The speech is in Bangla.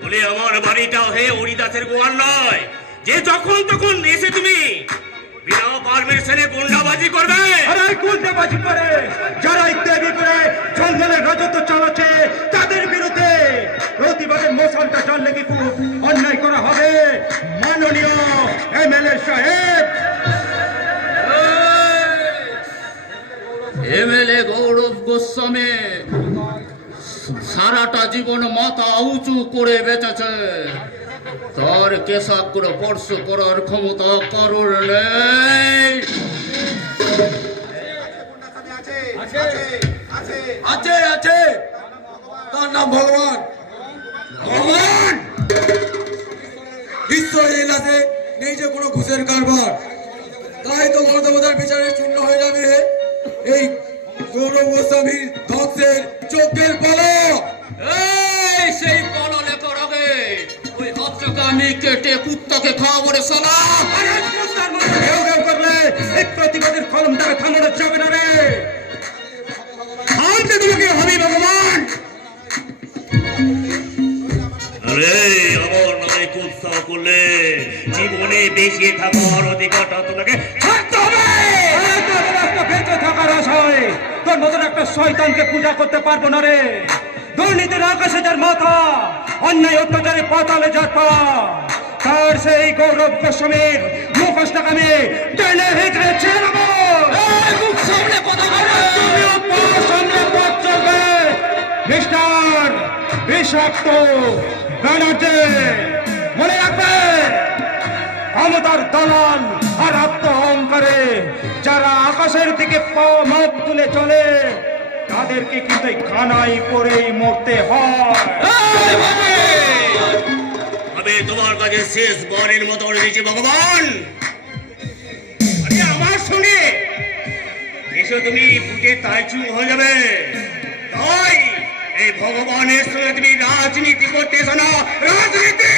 বলে আমার বাড়িটাও হে হরিদাসের গোয়াল নয় যে যখন তখন এসে তুমি বিনা পারমিশনে গুন্ডাবাজি করবে। আরে গুন্ডাবাজি করে যারা ইত্যাদি করে জঙ্গলের রাজত্ব চালাচ্ছে তাদের বিরুদ্ধে প্রতিবাদের মশালটা জ্বাললে কি খুব অন্যায় করা হবে মাননীয় এমএলএ সাহেব। এমএলএ গৌরব গোস্বামী সারাটা জীবন মাথা উঁচু করে বেঁচেছে, তার কেশাগ্র স্পর্শ করার ক্ষমতা কারোর নেই। আছে আছে, তার নাম ভগবান। ভগবান ঈশ্বরের ইলাসে নেই যে কোনো ঘুষের কারবার, তাই তো গণদেবতার বিচারে শূন্য হয়ে যাবে এই গৌরব গোস্বামীর ধ্বংসের চোখের পলক। এই সেই পলনে করাবে ওই হত্যকে আমি কেটে কুত্তাকে খাওয়াবো রে শালা। আরে কুত্তার মতো ঘেউ ঘেউ করলে এই প্রতিবাদের কলম দ্বারা থামানো যাবে না রে। থামতে তোমাকে হবে ভগবান। আরে আমার নামে কুৎসা করলে জীবনে বেঁচে থাকার অধিকারটা তোমাকে থাকতে হবে। আরে তোর একটা বেঁচে থাকার আশায় তোর মতন একটা শয়তানকে পূজা করতে পারবো না রে। দুর্নীতির আকাশে যার মাথা, অন্যায় অত্যাচারে পাতালে যার পা, তার সেই গৌরব গোস্বামীর মুখোশটাকে আমি টেনে হেঁচড়ে ছেড়ে দেবো। মুখ সামনে কথা বলে। তুমিও পথ সামনে পথ চলবে মিস্টার বিষাক্ত ব্যানার্জি। মনে রাখবে ক্ষমতার দালাল আর আত্ম অহংকারে যারা আকাশের দিকে মাপ তুলে চলে তাদেরকে কিন্তু কানাই করেই মরতে হয়। আমি তোমার কাছে শেষ বারের মতো বলে দিয়েছি ভগবান, আরে আমার সঙ্গে এসো তুমি ফুটে তাইচু হয়ে যাবে। তাই এই ভগবানের সঙ্গে তুমি রাজনীতি করতে এসো না। রাজনীতি